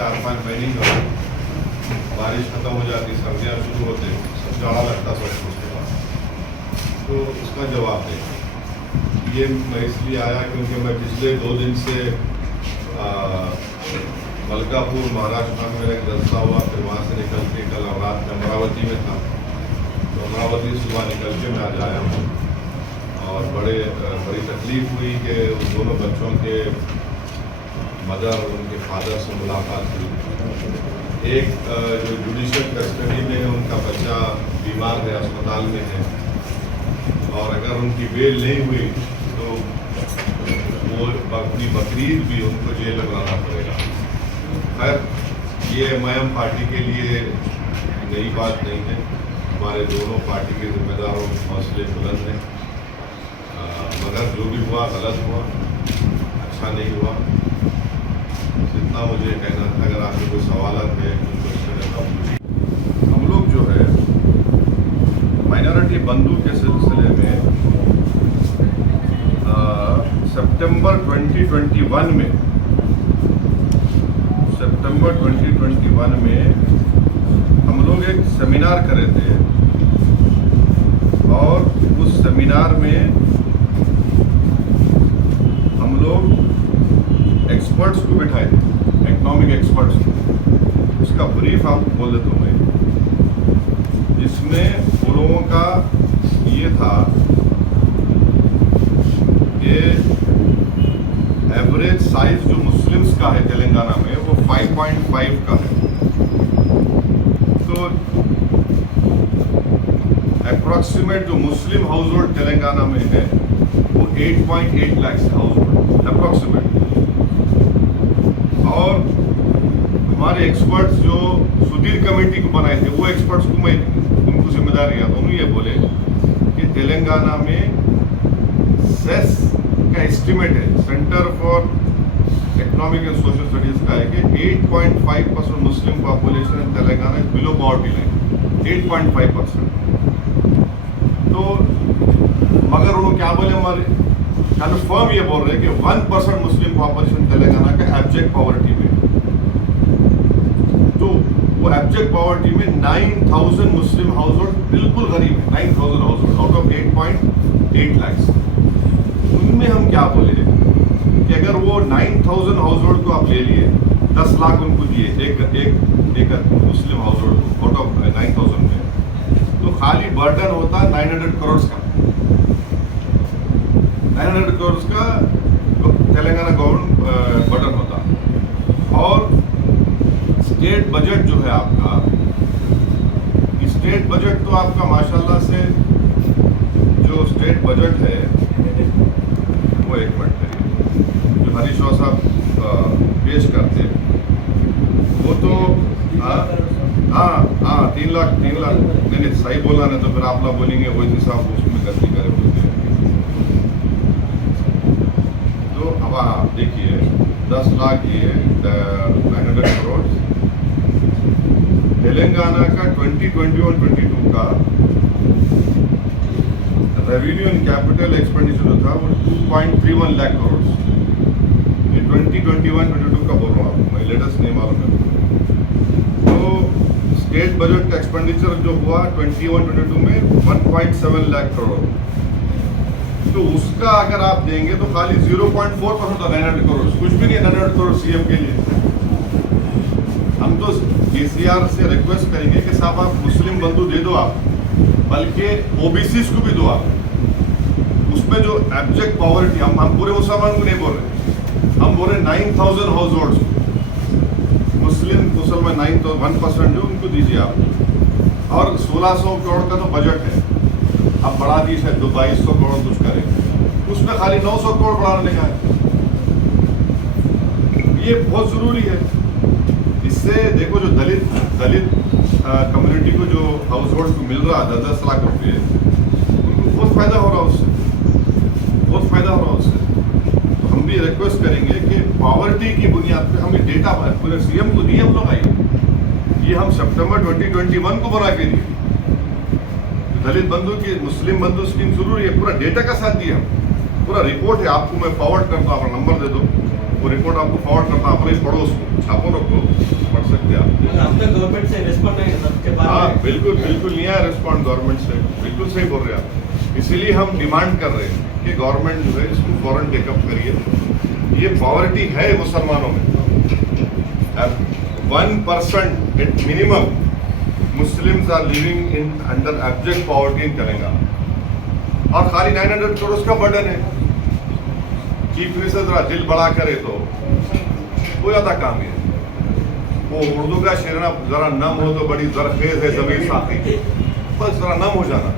4-5 महीने का बारिश खत्म हो जाती, सर्दियाँ शुरू होते, सब जाड़ा लगता सब उसके बाद। तो उसका जवाब दें। ये मैं इसलिए आया क्योंकि मैं पिछले 2 दिन से मलकापुर महाराष्ट्र में मेरा एक जलसा हुआ, फिर वहाँ से निकल के कल रात में अमरावती में था। तो अमरावती सुबह निकल के मैं आज आया हूँ और बड़ी तकलीफ हुई कि उन दोनों बच्चों के मदर और उनके फादर से मुलाकात हुई। एक जो जुडिशल कस्टडी में है उनका बच्चा बीमार है, अस्पताल में है, और अगर उनकी बेल नहीं हुई तो वो अपनी बकरीद भी उनको जेल में लाना पड़ेगा। खैर, ये MIM पार्टी के लिए नई बात नहीं है। हमारे दोनों पार्टी के जिम्मेदारों के हौसले बुलंद हैं, मगर जो भी हुआ गलत हुआ, अच्छा नहीं हुआ। जितना मुझे कहना था, अगर आपके कोई सवाल है कुछ क्वेश्चन है तो पूछिए। हम लोग जो है माइनॉरिटी बंधु के सिलसिले में सितंबर 2021 में हम लोग एक सेमिनार करे थे, और उस सेमिनार में हम लोग एक्सपर्ट्स को बिठाए थे, इकोनॉमिक एक्सपर्ट्स को। उसका ब्रीफ आपको बोल देता हूँ मैं। जिसमें उन लोगों का ये था कि एवरेज साइज जो मुस्लिम्स का है तेलंगाना में वो 5.5 का है। तो अप्रॉक्सीमेट जो मुस्लिम हाउस होल्ड तेलंगाना में है वो 8.8 लाख हाउस होल्ड अप्रॉक्सीमेट। और हमारे एक्सपर्ट्स जो सुधीर कमेटी को बनाए थे, वो एक्सपर्ट्स को मैं उनको जिम्मेदारी दिया, उन्होंने ये बोले कि तेलंगाना में सेस का एस्टिमेट है, centre for economic and social studies का है कि 8.5% Muslim population in Telangana is below poverty line, 8.5%। तो मगर उन्होंने क्या बोले, हमारे कन्फर्म ये बोल रहे हैं कि 1% मुस्लिम पॉपुलेशन तेलंगाना का एब्जेक्ट पॉवर्टी में। तो वो एब्जेक्ट पॉवर्टी में 9,000 मुस्लिम हाउस होल्ड बिल्कुल गरीब है, 9,000 house hold out of 8.8 lakh. उनमें हम क्या बोले कि अगर वो 9,000 हाउस होल्ड को आप ले लिए, 10 लाख उनको दिए एक मुस्लिम हाउस होल्ड को आउट ऑफ 9,000 में, तो खाली बर्डन होता 900 करोड़ का। 900 करोड़ का तेलंगाना गवर्नमेंट बर्डन होता। और स्टेट बजट जो है आपका, स्टेट बजट तो आपका माशाल्लाह से जो स्टेट बजट है वो, एक मिनट करिए, जो हरीश राव साहब पेश करते हैं वो तो 3 लाख नहीं सही बोला नहीं तो फिर आप लोग बोलेंगे वही साहब उसमें गलती करे बोलते हैं। तो अब देखिए 10 लाख ये 900 करोड़ तेलंगाना का 2021-22 का रेवेन्यू एंड कैपिटल एक्सपेंडिचर जो था वो 2.31 लाख करोड़। ये 2021-22 का बोल रहा हूँ आपको मैं, लेटेस्ट नहीं मालूम है। तो स्टेट बजट का एक्सपेंडिचर जो हुआ 21-22 में 1.7 लाख करोड़। तो उसका अगर आप देंगे तो खाली 0.4% था 900 करोड़, कुछ भी नहीं है 900 करोड़ CM के लिए। हम तो KCR से रिक्वेस्ट करेंगे कि साहब आप मुस्लिम बंधु दे दो आप, बल्कि OBCs को भी दो आप। उसमें जो एब्जेक्ट पॉवर्टी, हम पूरे मुसलमान को नहीं बोल रहे, हम बोल रहे 9,000 हाउस होल्ड मुसलमान 1% जो उनको दीजिए आप। और 1,600 करोड़ का तो बजट है, अब बढ़ा दी शायद 2,200 करोड़ कुछ करें, उसमें खाली 900 करोड़ बढ़ाने का है। ये बहुत जरूरी है। इससे देखो जो दलित कम्युनिटी को जो हाउस होल्ड को मिल रहा है 10-10 लाख रुपये, उनको बहुत फायदा हो रहा है उससे, बहुत फायदा हो रहा है उससे। तो हम भी रिक्वेस्ट करेंगे कि पॉवर्टी की बुनियाद पे हमें डेटा पूरे CM को दिए हम लोग आइए। ये हम सितंबर 2021 को बना के दिए। दलित बंधु की मुस्लिम बंधु स्कीम जरूरी है, पूरा डेटा का साथ दिया हम। पूरा रिपोर्ट है, आपको मैं फॉरवर्ड करता हूँ, अपना नंबर दे दो, वो रिपोर्ट आपको फॉरवर्ड करता हूँ, अपने पढ़ो उसको, छापो रखो, पढ़ सकते हैं आप। अब तक गवर्नमेंट से रिस्पॉन्ड नहीं है सबके बारे हाँ में। बिल्कुल बिल्कुल नहीं आया रिस्पॉन्ड गवर्नमेंट से, बिल्कुल सही बोल रहे हैं आप। इसीलिए हम डिमांड कर रहे हैं कि गवर्नमेंट जो है इसको फौरन टेकअप करिए। ये पॉवर्टी है मुसलमानों में, 1% at minimum Muslims are living in under abject poverty in Telangana, और खाली 900 करोड़ का बर्डन है। चीफ मिनिस्टर जरा दिल बड़ा करे तो हो जाता काम है। वो उर्दू का शेर ना, जरा नम हो तो बड़ी जरखेज है जमीन साथी, बस जरा नम हो जाना।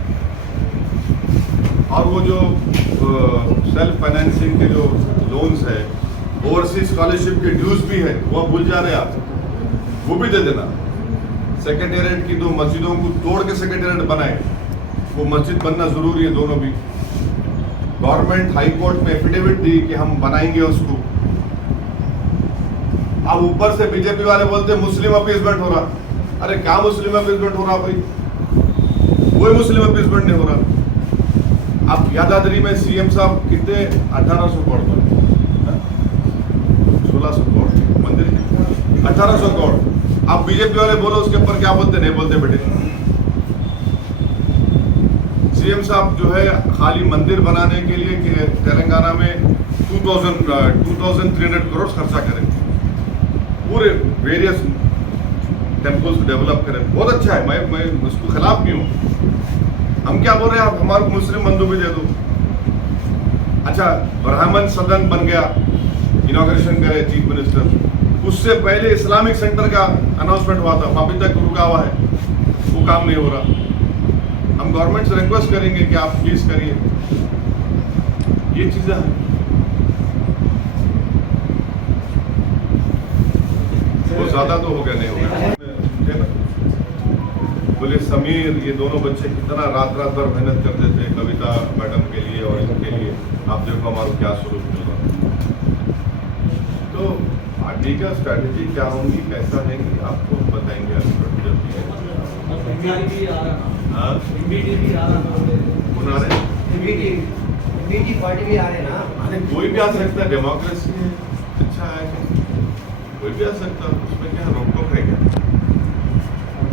और वो जो सेल्फ फाइनेंसिंग के जो लोन्स है, ओवरसीज स्कॉलरशिप के ड्यूज भी है, वो भूल जा रहे आप, वो भी दे देना। सेक्रेटेरिएट की 2 मस्जिदों को तोड़ के सेक्रेटेरिएट बनाए, वो मस्जिद बनना जरूरी है दोनों भी। गवर्नमेंट हाई कोर्ट में एफिडेविट दी कि हम बनाएंगे उसको। अब ऊपर से बीजेपी वाले बोलते मुस्लिम अपीसमेंट हो रहा। अरे क्या मुस्लिम अपीसमेंट हो रहा भाई? कोई मुस्लिम अपीसमेंट नहीं हो रहा। अब यादाद्री में सीएम साहब कितने 1800 करोड़ 1600 करोड़ मंदिर के 1800 करोड़। अब बीजेपी वाले बोलो उसके ऊपर क्या बोलते, नहीं बोलते बेटे। सीएम साहब जो है खाली मंदिर बनाने के लिए कि तेलंगाना में 2300 करोड़ खर्चा करें, पूरे वेरियस टेम्पल्स को डेवलप करें। बहुत अच्छा है, मैं उसको खिलाफ नहीं हूँ। हम क्या बोल रहे हैं, आप हमारे मुस्लिम बंधु भी दे दो। अच्छा, ब्राह्मण सदन बन गया, इनॉग्रेशन करे चीफ मिनिस्टर। उससे पहले इस्लामिक सेंटर का अनाउंसमेंट हुआ था, अभी तक रुका हुआ है, वो काम नहीं हो रहा। हम गवर्नमेंट से रिक्वेस्ट करेंगे कि आप प्लीज करिए, ये चीजें हैं। वो ज्यादा तो हो गया, नहीं हो गया। बोले समीर, ये दोनों बच्चे कितना रात रात भर मेहनत करते थे कविता मैडम के लिए और इनके लिए, आप देखो हमारा क्या स्वरूप मिल रहा। तो पार्टी का स्ट्रैटेजी क्या होगी, कैसा रहेंगी, आपको बताएंगे पार्टी भी आ रहे ना। अरे कोई भी आ सकता है, डेमोक्रेसी है, अच्छा है, कोई भी आ सकता है, उसमें क्या रोक टोक है क्या?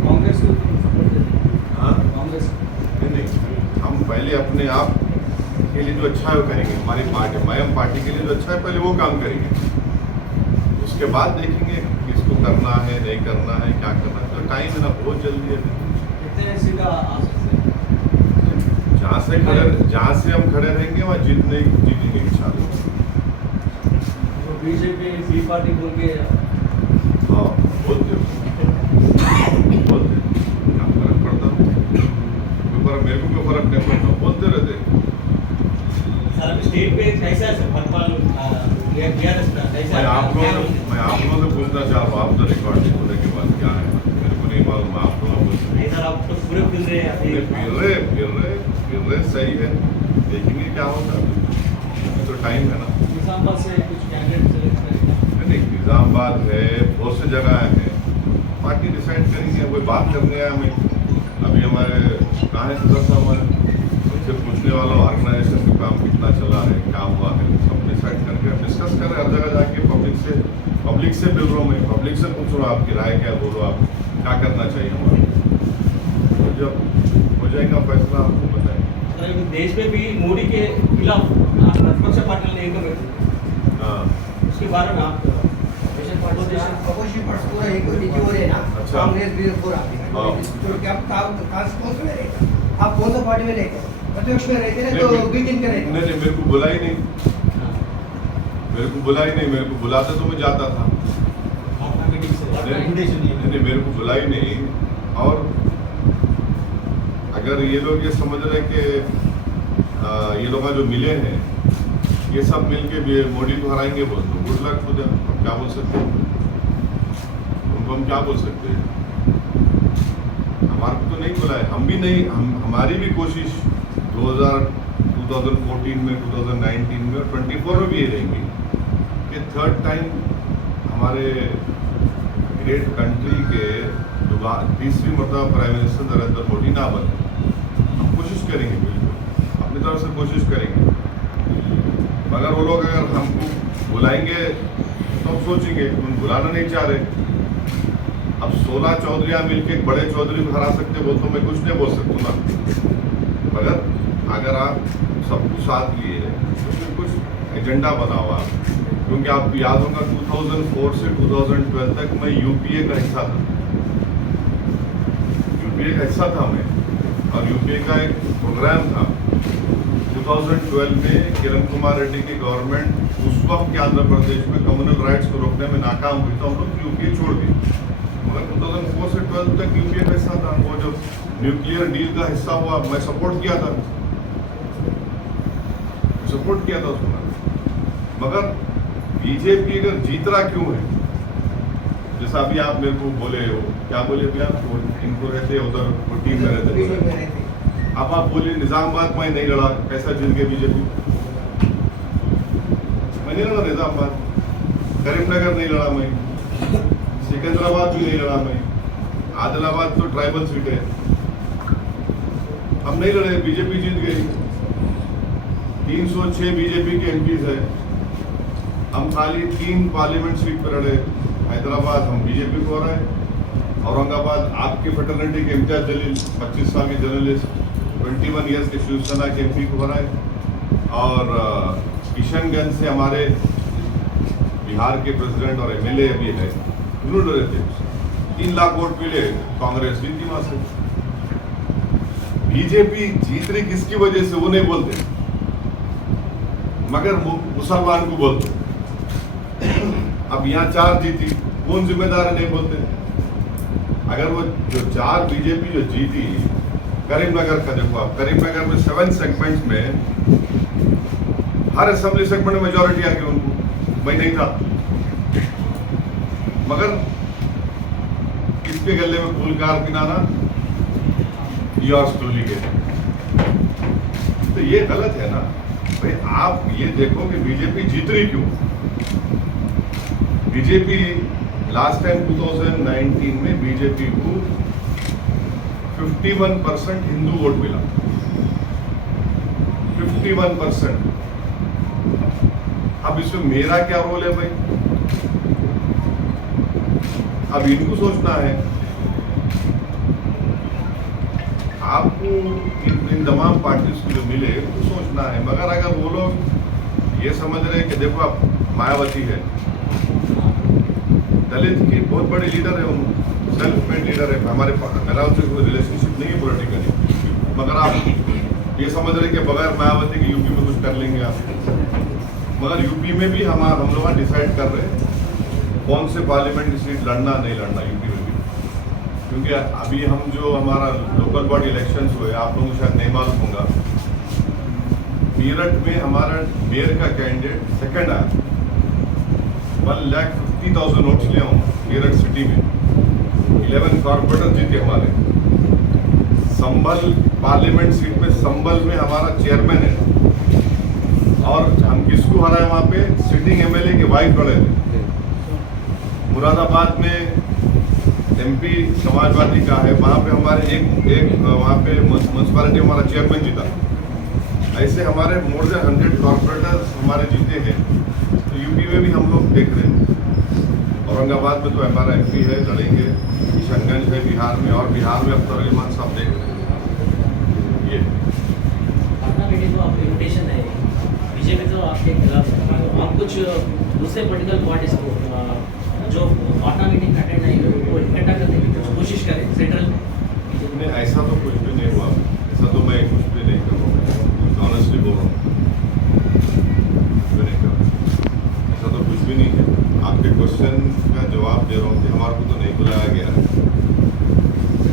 कांग्रेस को हाँ कांग्रेस नहीं, हम पहले अपने आप के लिए जो अच्छा है वो करेंगे। हमारी पार्टी मयम पार्टी के लिए जो अच्छा है पहले वो काम करेंगे, उसके बाद देखेंगे किसको करना है, नहीं करना है, क्या करना है। तो टाइम है ना, बहुत जल्दी है। कितने सीधा आ सकते हैं? जहाँ से हम खड़े रहेंगे वहाँ जीतेंगे इंशाल्लाह। बीजेपी बी पार्टी बोल के हाँ बोलते क्या फर्क पड़ता, मेरे को कोई फर्क नहीं पड़ता, बोलते रहते। सर अभी स्टेट पे कैसा है सर फुटबॉल मैं आप लोगों से पूछना चाह रहा हूँ, आप तो रिकॉर्डिंग होने के बाद क्या है मेरे को नहीं मालूम, आप लोग नहीं सर, आप तो पूरे फिर रहे हैं अभी। फिर रहे सही है, देखेंगे क्या होगा, तो टाइम है ना। निजामाबाद से कुछ कैंडिडेट सेलेक्ट करेंगे? नहीं, निजामाबाद है, बहुत सी जगह है, पार्टी डिसाइड करेंगे। कोई बात करने आया हमें, अभी हमारे कहाँ है सदर साहब, हमारे उनसे पूछने वाला ऑर्गेनाइजेशन का काम कितना चला है, क्या हुआ है, सब डिसाइड करके डिस्कस कर रहे, हर जगह जाके पब्लिक से मिल रहा हूँ मैं, पब्लिक से पूछ रहा हूँ आपकी राय क्या, बोलो आप क्या करना चाहिए हमारा। तो जब हो जाएगा फैसला आपको बताएंगे। देश में भी मोदी के खिलाफ प्रतिपक्ष पार्टी ने एक हाँ उसके बारे में आप अपोजिशन पार्टी पूरा एक नीति हो रहे हैं ना। अच्छा। कांग्रेस भी पूरा हाँ। तो क्या कौन से में रहते, आप कौन सा पार्टी में रहते, प्रतिपक्ष में रहते हैं तो बीच इनके रहते। नहीं, मेरे को बुला ही नहीं, मेरे को बुलाते तो मैं जाता था। नहीं, मेरे को बुला ही नहीं। और अगर ये लोग ये समझ रहे कि ये लोग जो मिले हैं ये सब मिलके भी मोदी को हराएंगे, बोल दो गुड लक टू देम। हम क्या बोल सकते हैं उनको, हम क्या बोल सकते हैं? हमारे को तो नहीं बुलाए, हम भी नहीं, हमारी भी कोशिश 2014 में, 2019 में और 24 में भी ये रहेंगी कि थर्ड टाइम हमारे ग्रेट कंट्री के तीसरी मरतबा प्राइम मिनिस्टर नरेंद्र मोदी ना बने। हम कोशिश करेंगे, बिल्कुल अपनी तरफ से कोशिश करेंगे। मगर वो लोग अगर हमको बुलाएंगे तो हम सोचेंगे, उन बुलाना नहीं चाह रहे। अब 16 चौधरीयाँ मिलके एक बड़े चौधरी को हरा सकते बोल तो मैं कुछ नहीं बोल सकता ना। मगर अगर आप सबको साथ लिए तो फिर कुछ एजेंडा बनाओ आप, क्योंकि आपको याद होगा 2004 से 2012 तक मैं यूपीए का हिस्सा था। यूपीए का हिस्सा था मैं, और यूपीए का एक प्रोग्राम था। 2012 में किरण कुमार रेड्डी की गवर्नमेंट उस वक्त के आंध्र प्रदेश में कम्युनल राइट्स को रोकने में नाकाम हुई, तो हम लोग यूपीए छोड़ दी। मगर 2004 से 12 तक यूपीए का हिस्सा था। वो जो न्यूक्लियर डील का हिस्सा हुआ, मैं सपोर्ट किया था उसको। मगर बीजेपी अगर जीत रहा क्यों है, जैसा अभी आप मेरे को बोले हो, क्या बोले भैया, इनको रहते उधर वो टीम में रहते। अब आप बोलिए निजामाबाद में नहीं लड़ा, कैसा जीत गए बीजेपी? मैं नहीं लड़ा निजामाबाद, करीमनगर नहीं लड़ा मैं, सिकंदराबाद भी नहीं लड़ा मैं, आदिलाबाद तो ट्राइबल सीट है, हम नहीं लड़े, बीजेपी जीत गई। 306 बीजेपी के एमपीज है, हम खाली 3 पार्लियामेंट सीट पर लड़े। हैदराबाद हम बीजेपी को रहे, औरंगाबाद आपके फेटर्निटी के इम्तियाज जलील 25 साल के जर्नलिस्ट 21 ईयर्स के शिवसेना के एमपी को हराए, और किशनगंज से हमारे बिहार के प्रेसिडेंट और एमएलए अभी है, उन्होंने डरे थे। 3 लाख वोट मिले, कांग्रेस जीती वहां से। बीजेपी जीत रही किसकी वजह से वो नहीं बोलते, मगर मुसलमान को बोलते। अब यहाँ 4 जीती, कौन जिम्मेदार है नहीं बोलते। अगर वो जो 4 बीजेपी जो जीती, करीमनगर का देखो आप, करीमनगर में 7 सेगमेंट्स में हर असेंबली सेगमेंट में मेजोरिटी आ गई उनको, मैं नहीं था। मगर किसके गले में फूल कार पिनाना, योर्स ट्रूली के। तो ये गलत है ना भाई। आप ये देखो कि बीजेपी जीत रही क्यों। बीजेपी लास्ट टाइम 2019 में बीजेपी को 51% हिंदू वोट मिला, 51%। अब इसमें मेरा क्या रोल है भाई? अब इनको सोचना है, आपको इन तमाम पार्टीज को जो मिले तो सोचना है। मगर अगर वो लोग ये समझ रहे हैं कि देखो आप मायावती है, दलित की बहुत बड़ी लीडर है, वो सेल्फ मेड लीडर है, हमारे मेरा उनसे कोई रिलेशनशिप नहीं है पॉलिटिकली, मगर आप ये समझ रहे कि बगैर मायावती के यूपी में कुछ कर लेंगे आप। मगर यूपी में भी हम लोग डिसाइड कर रहे हैं कौन से पार्लियामेंट की सीट लड़ना नहीं लड़ना यूपी में भी, क्योंकि अभी हम जो हमारा लोकल बॉडी इलेक्शंस हुए, आप लोगों को शायद नहीं मालूम होगा, मेरठ में हमारा मेयर का कैंडिडेट सेकंड आया, 1,50,000 वोट्स ले आऊँ मेरठ सिटी में। 11 कॉर्पोरेटर जीते हमारे। संभल पार्लियामेंट सीट में, संभल में हमारा चेयरमैन है, और हम किसको हराए वहाँ पे? सिटिंग एमएलए के वाइफ खड़े थे। मुरादाबाद में एमपी समाजवादी का है, वहाँ पे हमारे एक वहाँ पे म्यूनसिपालिटी हमारा चेयरमैन जीता। ऐसे हमारे मोर देन 100 कॉर्पोरेटर्स हमारे जीते हैं। तो यूपी में भी हम लोग देख रहे हैं। औरंगाबाद में तो हमारा एमपी है, लड़ेंगे। किशनगंज है बिहार में, और बिहार में अख्तर अली खान साहब देख रहे हैं। ये पटना मीटिंग को आपको इन्विटेशन है, बीजेपी तो आपके खिलाफ है, तो आप कुछ दूसरे पॉलिटिकल पार्टीज को जो पटना मीटिंग अटेंड नहीं हुई वो इकट्ठा करने की कुछ कोशिश करें सेंट्रल में? ऐसा तो कुछ भी नहीं हुआ, ऐसा तो मैं कुछ भी नहीं कर रहा हूँ, ऑनेस्टली बोल रहा हूँ, ऐसा तो कुछ भी नहीं है। आपके क्वेश्चन का जवाब दे रहा हूँ कि हमारे को तो नहीं बुलाया गया है,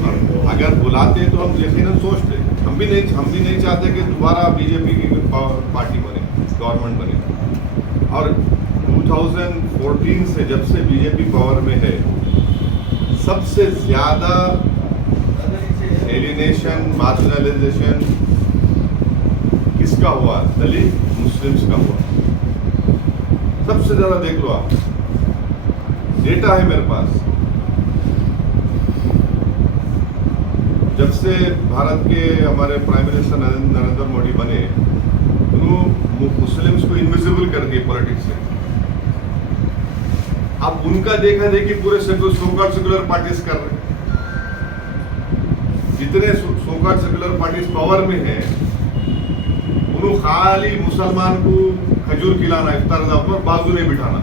और अगर बुलाते तो हम यकीनन सोचते। हम भी नहीं चाहते कि दोबारा बीजेपी की पार्टी बने, गवर्नमेंट बने। और 2014 से जब से बीजेपी पावर में है, सबसे ज्यादा एलिनेशन, मार्जिनलाइजेशन किसका हुआ? दलित मुस्लिम्स का हुआ सबसे ज्यादा। देख लो आप, डेटा है मेरे पास। जब से भारत के हमारे प्राइम मिनिस्टर नरेंद्र मोदी बने, मुस्लिम्स को इनविजिबल कर दिए पॉलिटिक्स से। अब उनका देखा देखी पूरे सेकुलर पार्टीज कर रहे हैं। जितने सोकॉल्ड सेकुलर पार्टीज पावर में है, उन्होंने खाली मुसलमान को खजूर खिलाना, इफ्तार और बाजू नहीं बिठाना।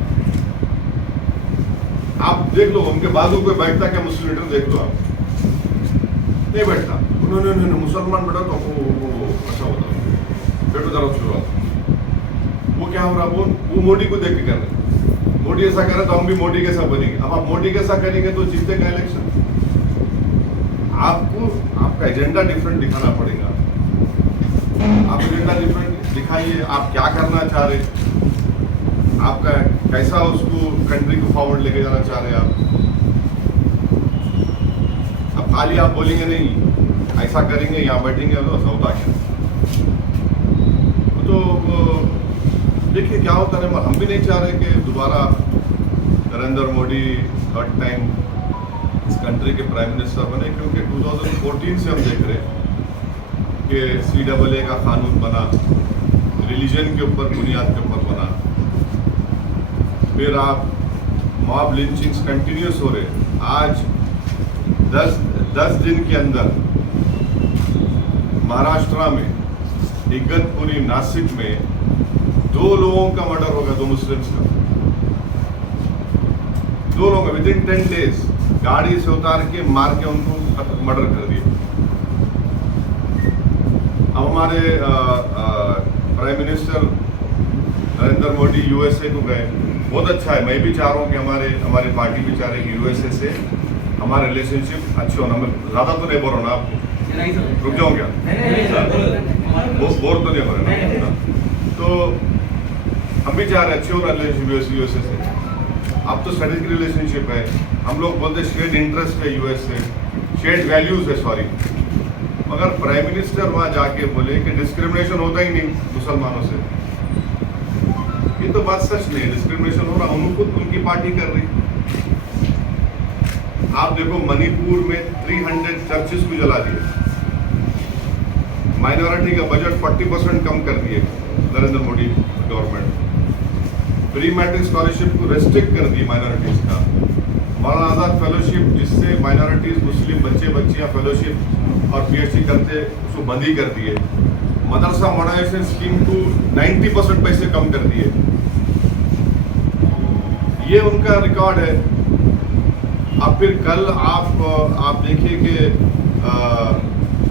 आप देख लो उनके बाजू पे बैठता क्या मुस्लिम लीडर, देख लो आप, नहीं बैठता। उन्होंने मुसलमान बैठा तो वो अच्छा होता बैठो जरा शुरुआत। वो क्या हो रहा, वो मोदी को देख के कर रहे। मोदी ऐसा कर रहा तो हम भी मोदी कैसा बनेंगे। अब आप मोदी कैसा करेंगे तो जीतेगा इलेक्शन। आपको आपका एजेंडा डिफरेंट दिखाना पड़ेगा। आप एजेंडा डिफरेंट दिखाइए, आप क्या करना चाह रहे, आपका कैसा उसको कंट्री को फॉरवर्ड लेके जाना चाह रहे हैं आप। अब खाली आप बोलेंगे नहीं ऐसा करेंगे, यहाँ बैठेंगे तो ऐसा होता क्या। तो देखिए क्या होता है। हम भी नहीं चाह रहे कि दोबारा नरेंद्र मोदी थर्ड टाइम इस कंट्री के प्राइम मिनिस्टर बने, क्योंकि 2014 से हम देख रहे हैं कि CAA का कानून बना, रिलीजन के ऊपर बुनियाद के ऊपर बना, फिर आप मॉब लिंचिंग्स कंटिन्यूस हो रहे। आज 10 दिन के अंदर महाराष्ट्र में इगतपुरी, नासिक में 2 लोगों का मर्डर होगा, 2 मुस्लिम्स का। 2 लोगों का विदिन 10 डेज गाड़ी से उतार के मार के उनको मर्डर कर दिया। अब हमारे prime minister Narendra Modi USA को गए, बहुत अच्छा है। मैं भी चाह रहा हूँ कि हमारी पार्टी भी चाह रही है कि USA से हमारा रिलेशनशिप अच्छे होना। मैं ज़्यादा तो नहीं बोल रहा हूँ ना आपको, रुक जाऊँ क्या? बोर तो नहीं हो रहा ना। तो हम भी चाह रहे हैं अच्छे होना रिलेशनशिप USA से। अब तो स्ट्रेटेजिक रिलेशनशिप है। हम लोग बोलते शेयर्ड इंटरेस्ट है US से, शेयर्ड वैल्यूज है, सॉरी। मगर प्राइम मिनिस्टर वहाँ जाके बोले कि डिस्क्रिमिनेशन होता ही नहीं मुसलमानों से। ये तो बात सच नहीं है, डिस्क्रिमिनेशन हो रहा। उनको उनकी पार्टी कर रही। आप देखो मणिपुर में 300 चर्चेस को जला दिए, माइनॉरिटी का बजट 40% कम कर दिए Narendra Modi government. Pre matric scholarship को रेस्ट्रिक्ट कर दी माइनॉरिटीज का। मौलाना आज़ाद फेलोशिप, जिससे माइनॉरिटीज मुस्लिम बच्चियां फेलोशिप और PhD करते, उसको बंद ही कर दिए। मदरसा मॉडर्नाइजेशन स्कीम को 90% पैसे कम कर दिए। ये उनका रिकॉर्ड है। अब फिर कल आप देखिए कि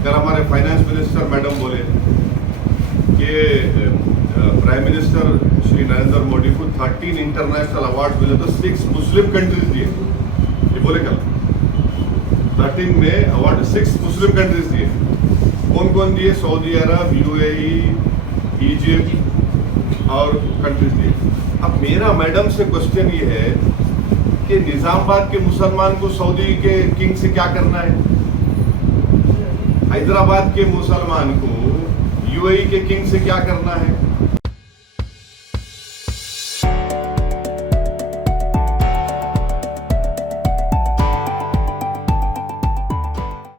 कल हमारे फाइनेंस मिनिस्टर मैडम बोले कि प्राइम मिनिस्टर श्री नरेंद्र मोदी को 13 इंटरनेशनल अवार्ड मिले, तो 6 मुस्लिम कंट्रीज दिए। ये बोले कल 13 में अवार्ड 6 मुस्लिम कंट्रीज दिए। कौन कौन दिए? सऊदी अरब, UAE, इजिप्ट और कंट्रीज दिए। अब मेरा मैडम से क्वेश्चन ये है कि निजामाबाद के मुसलमान को सऊदी के किंग से क्या करना है? हैदराबाद के मुसलमान को UAE के किंग से क्या करना है?